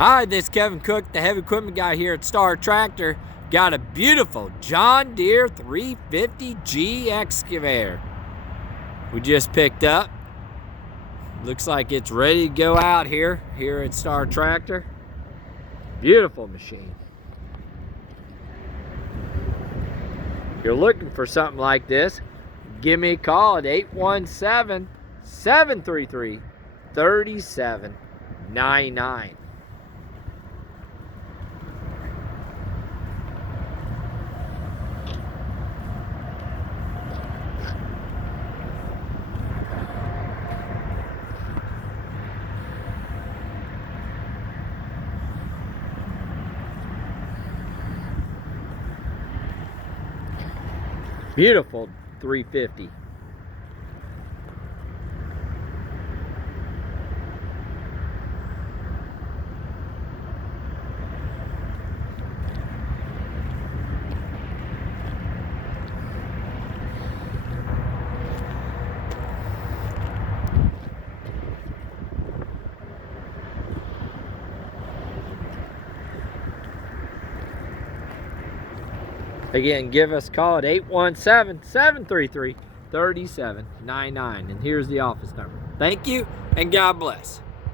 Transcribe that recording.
Hi, this is Kevin Cook, the heavy equipment guy here at Star Tractor. Got a beautiful John Deere 350G Excavator we just picked up. Looks like it's ready to go out here at Star Tractor. Beautiful machine. If you're looking for something like this, give me a call at 817-733-3799. Beautiful 350. Again, give us a call at 817-733-3799. And here's the office number. Thank you, and God bless.